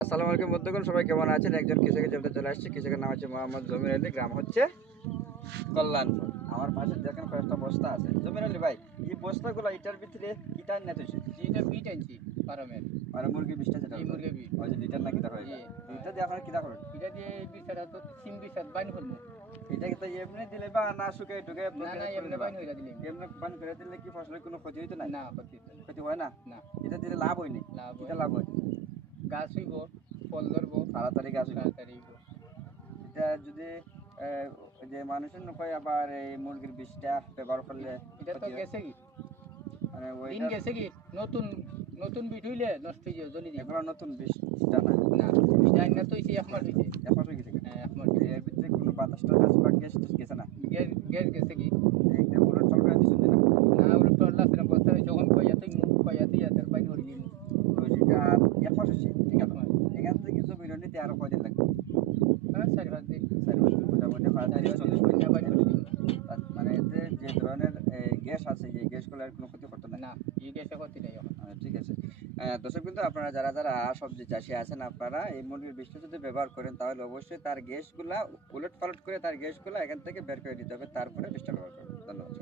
আসসালামু আলাইকুম বন্ধুগণ, সবাই কেমন আছেন? একজন কৃষকের জমিতে চলে আসছে। কৃষকের নাম হচ্ছে মোহাম্মদ জমির আলী, গ্রাম হচ্ছে কল্যাণপুর। আমার পাশে দেখেন কয়েকটা বস্তা আছে। জমির আলী ভাই, এই বস্তাগুলো এটার ভিতরে কিটা না তুইছে? এটা বিট আনছি ফার্মের। মানে মুরগি বিষটা যেটা এই মুরগি বিট ওই যে লিটার না কিটা হয়, জি এটা দিয়ে আপনার কিটা করেন? এটা দিয়ে বিছানা তো সিম বিছাত বাইন করবো। এটা কিন্তু এমনি দিলে বা না শুকাই ঢুকে না না এমনি বাইন হইরা দিলে এমনি পান করে দিলে কি ফসলের কোনো ক্ষতি হইতো না? না ক্ষতি হয় না। ক্ষতি হয় না। না এটা দিলে লাভ হয়নি, লাভ কিটা হয়, লাভ হয়? গাছ হইব, ফল ধরবো তাড়াতাড়ি গাছ হইব। তাড়াতাড়ি হইব। এটা যদি ওই যে মানুষের নয় আবার এই মুরগির বিষটা ব্যবহার করলে এটা তো ক্ষতি হয়? গেছে কি মানে দিন ওইটা গেছে কি নতুন নতুন বিট হইলে নষ্ট হয়ে যাবে, জ্বলি যাবে। এগুলো নতুন বিষটা না, না বিটা আইনা তো হইছে এক মাস হইছে। এখন হয়ে গেছে। এক মাস এর ভিতরে কোনো বাতাস টাতাস বা গ্যাস টেস গেছে না? গ্যাস গ্যাস গেছে কি একদম উলট পালট করে দিচ্ছেন না? না ওর টল্লা আছে না বস্তা যখন কয়াতেই মুখ কয়াতেই ইয়াদের বাইন করে নিমু। ওই যেটা এক মাস হচ্ছে, ঠিক এক আছে। মাস এখান থেকে কিছু বেরো নিতে আরো কয়দিন লাগবে? হ্যাঁ 4-5 দিন। 4 বছর মোটামুটি 5 4-5 থেকে 40 দিন বন্যা বাইন করে দিমু। মানে এতে যে ধরনের গ্যাস আছে এই গ্যাসগুলো আর কোনো ক্ষতি করতে না। না এই গ্যাসে ক্ষতি নাই এখন। ঠিক আছে। দর্শক কিন্তু আপনারা যারা যারা সবজি চাষি আছেন, আপনারা এই মুরগির বিষটা যদি ব্যবহার করেন তাহলে অবশ্যই তার গ্যাসগুলা উলট পালট করে তার গ্যাসগুলা এখান থেকে বের করে দিতে হবে, তারপরে বিষটা ব্যবহার করবেন। ধন্যবাদ।